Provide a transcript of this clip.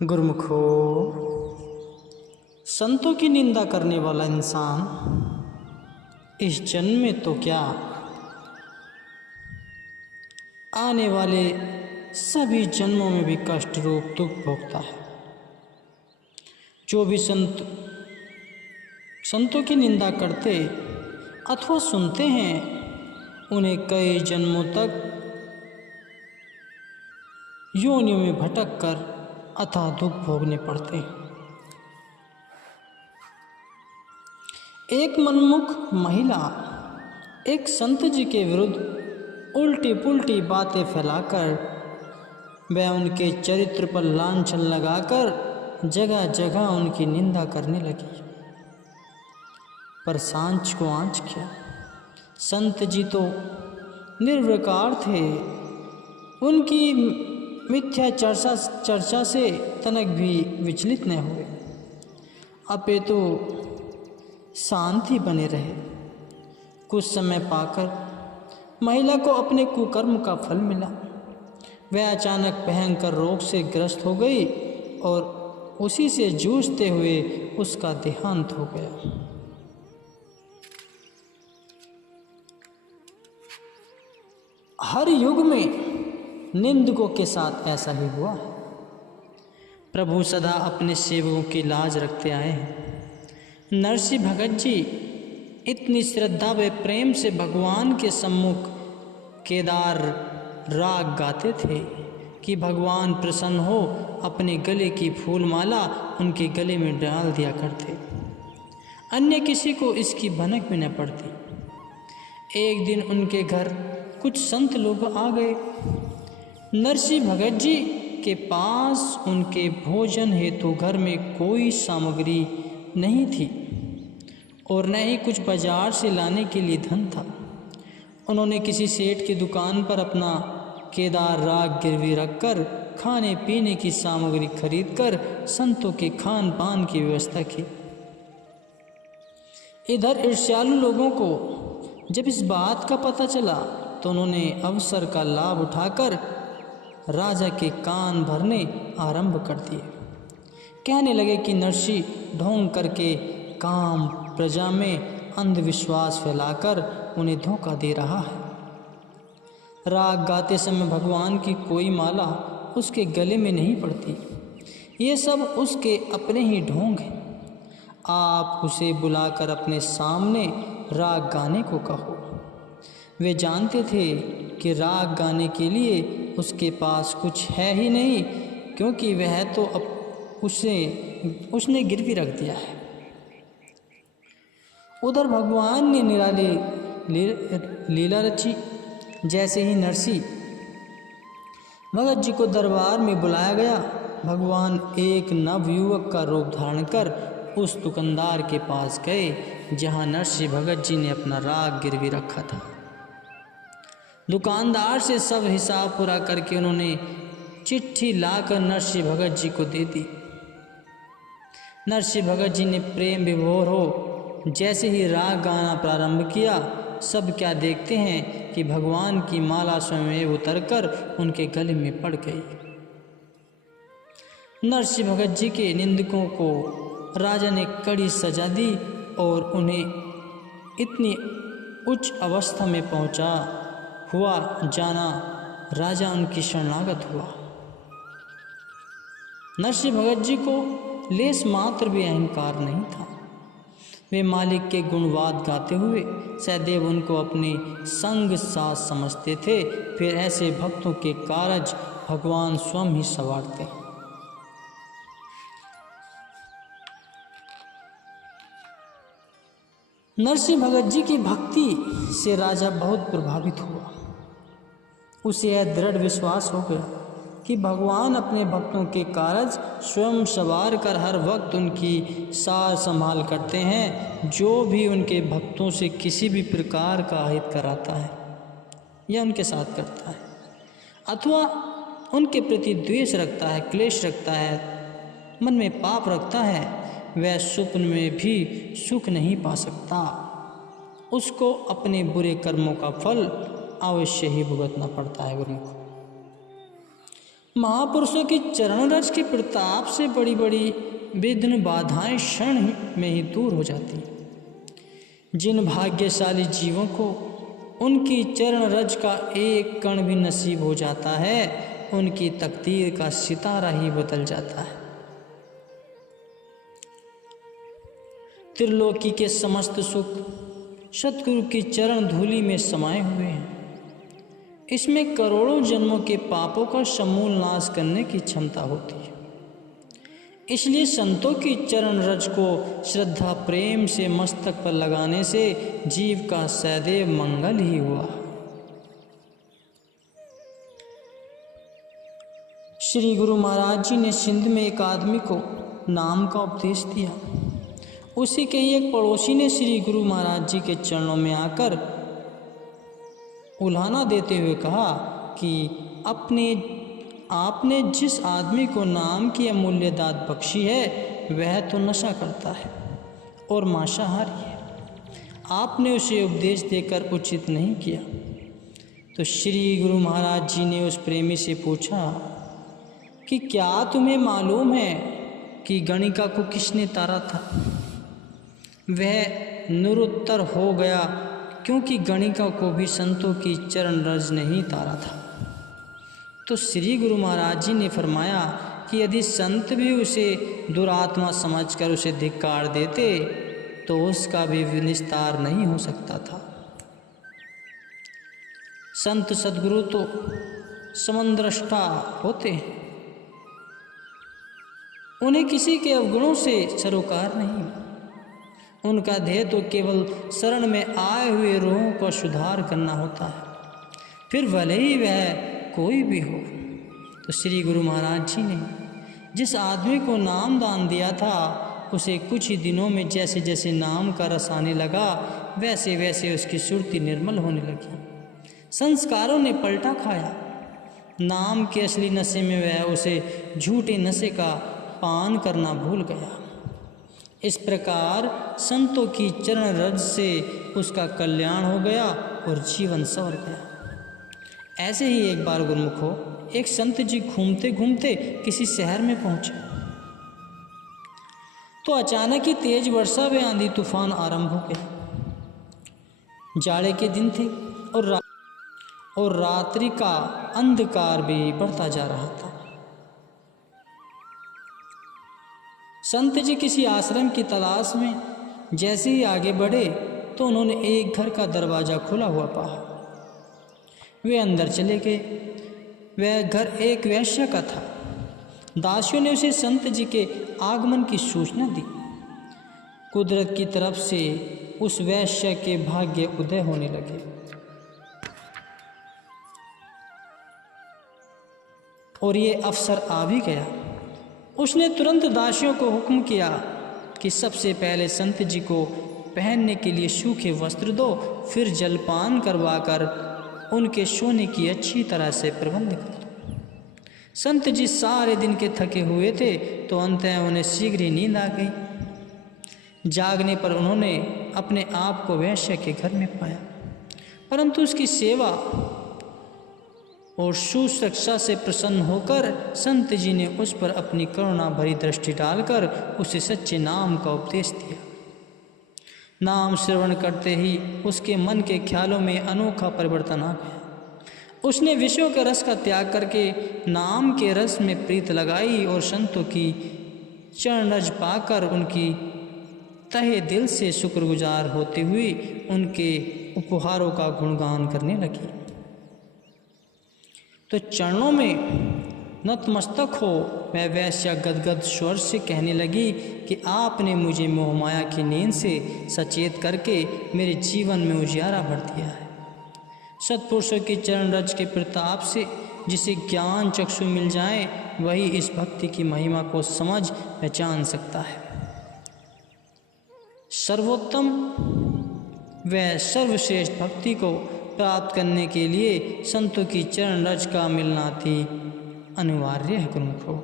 गुरुमुखो, संतों की निंदा करने वाला इंसान इस जन्म में तो क्या, आने वाले सभी जन्मों में भी कष्ट रूप दुख भोगता है। जो भी संतों की निंदा करते अथवा सुनते हैं, उन्हें कई जन्मों तक योनियों में भटक कर अथाह दुख भोगने पड़ते हैं। एक मनमुख महिला एक संत जी के विरुद्ध उल्टी पुल्टी बातें फैलाकर वह उनके चरित्र पर लांछन लगाकर जगह जगह उनकी निंदा करने लगी। पर सांच को आँच क्या, संत जी तो निर्विकार थे। उनकी मिथ्या चर्चा से तनक भी विचलित न हुए, अपितु शांति बने रहे। कुछ समय पाकर महिला को अपने कुकर्म का फल मिला। वह अचानक भयंकर रोग से ग्रस्त हो गई और उसी से जूझते हुए उसका देहांत हो गया। हर युग में निंदकों के साथ ऐसा ही हुआ है। प्रभु सदा अपने सेवकों की लाज रखते आए हैं। नरसिंह भगत जी इतनी श्रद्धा व प्रेम से भगवान के सम्मुख केदार राग गाते थे कि भगवान प्रसन्न हो अपने गले की फूलमाला उनके गले में डाल दिया करते। अन्य किसी को इसकी भनक भी न पड़ती। एक दिन उनके घर कुछ संत लोग आ गए। नरसिंह भगत जी के पास उनके भोजन हेतु घर में कोई सामग्री नहीं थी और न ही कुछ बाजार से लाने के लिए धन था। उन्होंने किसी सेठ की दुकान पर अपना केदार राग गिरवी रखकर खाने पीने की सामग्री खरीदकर संतों के खान पान की व्यवस्था की। इधर ईर्ष्यालु लोगों को जब इस बात का पता चला तो उन्होंने अवसर का लाभ उठाकर राजा के कान भरने आरंभ कर दिए। कहने लगे कि नरसिंह ढोंग करके काम प्रजा में अंधविश्वास फैलाकर उन्हें धोखा दे रहा है। राग गाते समय भगवान की कोई माला उसके गले में नहीं पड़ती। ये सब उसके अपने ही ढोंग हैं। आप उसे बुलाकर अपने सामने राग गाने को कहो। वे जानते थे कि राग गाने के लिए उसके पास कुछ है ही नहीं, क्योंकि वह तो अब उसने गिरवी रख दिया है। उधर भगवान ने निराली लीला रची। जैसे ही नरसिंह भगत जी को दरबार में बुलाया गया, भगवान एक नवयुवक का रूप धारण कर उस दुकानदार के पास गए जहां नरसिंह भगत जी ने अपना राग गिरवी रखा था। दुकानदार से सब हिसाब पूरा करके उन्होंने चिट्ठी लाकर नरसिंह भगत जी को दे दी। नरसिंह भगत जी ने प्रेम विभोर हो जैसे ही राग गाना प्रारंभ किया, सब क्या देखते हैं कि भगवान की माला स्वयं उतरकर उनके गले में पड़ गई। नरसिंह भगत जी के निंदकों को राजा ने कड़ी सजा दी और उन्हें इतनी उच्च अवस्था में पहुंचा हुआ जाना राजा उनकी शरणागत हुआ। नरसिंह भगत जी को लेस मात्र भी अहंकार नहीं था। वे मालिक के गुणवाद गाते हुए सदैव उनको अपने संग साथ समझते थे। फिर ऐसे भक्तों के कारज भगवान स्वयं ही संवारते। नरसिंह भगत जी की भक्ति से राजा बहुत प्रभावित हुआ। उसे यह दृढ़ विश्वास हो गया कि भगवान अपने भक्तों के कारज स्वयं सवार कर हर वक्त उनकी सार संभाल करते हैं। जो भी उनके भक्तों से किसी भी प्रकार का हित कराता है या उनके साथ करता है अथवा उनके प्रति द्वेष रखता है, क्लेश रखता है, मन में पाप रखता है, वह स्वप्न में भी सुख नहीं पा सकता। उसको अपने बुरे कर्मों का फल अवश्य ही भुगतना पड़ता है। गुरुमुख, महापुरुषों की चरण रज के प्रताप से बड़ी बड़ी विघ्न बाधाएं क्षण में ही दूर हो जाती। जिन भाग्यशाली जीवों को उनकी चरण रज का एक कण भी नसीब हो जाता है, उनकी तकदीर का सितारा ही बदल जाता है। त्रिलोकी के समस्त सुख सतगुरु की चरण धूलि में समाये हुए हैं। इसमें करोड़ों जन्मों के पापों का समूल नाश करने की क्षमता होती है। इसलिए संतों की चरण रज को श्रद्धा प्रेम से मस्तक पर लगाने से जीव का सदैव मंगल ही हुआ। श्री गुरु महाराज जी ने सिंध में एक आदमी को नाम का उपदेश दिया। उसी के ही एक पड़ोसी ने श्री गुरु महाराज जी के चरणों में आकर उल्हाना देते हुए कहा कि आपने जिस आदमी को नाम की अमूल्य दात बख्शी है, वह तो नशा करता है और मांसाहारी है। आपने उसे उपदेश देकर उचित नहीं किया। तो श्री गुरु महाराज जी ने उस प्रेमी से पूछा कि क्या तुम्हें मालूम है कि गणिका को किसने तारा था? वह निरुत्तर हो गया, क्योंकि गणिका को भी संतों की चरण रज ने ही तारा था। तो श्री गुरु महाराज जी ने फरमाया कि यदि संत भी उसे दुरात्मा समझकर उसे धिक्कार देते तो उसका भी विस्तार नहीं हो सकता था। संत सद्गुरु तो समंदृष्टा होते हैं, उन्हें किसी के अवगुणों से सरोकार नहीं। उनका ध्येय तो केवल शरण में आए हुए रूहों का सुधार करना होता है, फिर भले ही वह कोई भी हो। तो श्री गुरु महाराज जी ने जिस आदमी को नाम दान दिया था, उसे कुछ ही दिनों में जैसे जैसे नाम का रस आने लगा, वैसे वैसे उसकी सुरती निर्मल होने लगी। संस्कारों ने पलटा खाया। नाम के असली नशे में वह उसे झूठे नशे का पान करना भूल गया। इस प्रकार संतों की चरण रज से उसका कल्याण हो गया और जीवन संवर गया। ऐसे ही एक बार गुरुमुखो, एक संत जी घूमते घूमते किसी शहर में पहुंचे तो अचानक ही तेज वर्षा व आंधी तूफान आरंभ हो गया। जाड़े के दिन थे और रात्रि का अंधकार भी बढ़ता जा रहा था। संत जी किसी आश्रम की तलाश में जैसे ही आगे बढ़े तो उन्होंने एक घर का दरवाज़ा खुला हुआ पाया। वे अंदर चले गए। वह घर एक वैश्य का था। दासियों ने उसे संत जी के आगमन की सूचना दी। कुदरत की तरफ से उस वैश्य के भाग्य उदय होने लगे और ये अवसर आ भी गया। उसने तुरंत दासियों को हुक्म किया कि सबसे पहले संत जी को पहनने के लिए सूखे वस्त्र दो, फिर जलपान करवाकर उनके सोने की अच्छी तरह से प्रबंध कर दो। संत जी सारे दिन के थके हुए थे, तो अंततः उन्हें शीघ्र ही नींद आ गई। जागने पर उन्होंने अपने आप को वैश्य के घर में पाया, परंतु उसकी सेवा और शुश्रूषा से प्रसन्न होकर संत जी ने उस पर अपनी करुणा भरी दृष्टि डालकर उसे सच्चे नाम का उपदेश दिया। नाम श्रवण करते ही उसके मन के ख्यालों में अनोखा परिवर्तन आ गया। उसने विषयों के रस का त्याग करके नाम के रस में प्रीत लगाई और संतों की चरण रज पाकर उनकी तहे दिल से शुक्रगुजार होते हुए उनके उपहारों का गुणगान करने लगी। तो चरणों में नतमस्तक हो वह वैश्या गदगद स्वर से कहने लगी कि आपने मुझे मोहमाया की नींद से सचेत करके मेरे जीवन में उजियारा भर दिया है। सत्पुरुषों की चरण रज के प्रताप से जिसे ज्ञान चक्षु मिल जाए, वही इस भक्ति की महिमा को समझ पहचान सकता है। सर्वोत्तम व सर्वश्रेष्ठ भक्ति को प्राप्त करने के लिए संतों की चरण रज का मिलना अति अनिवार्य है गुरुमुखो।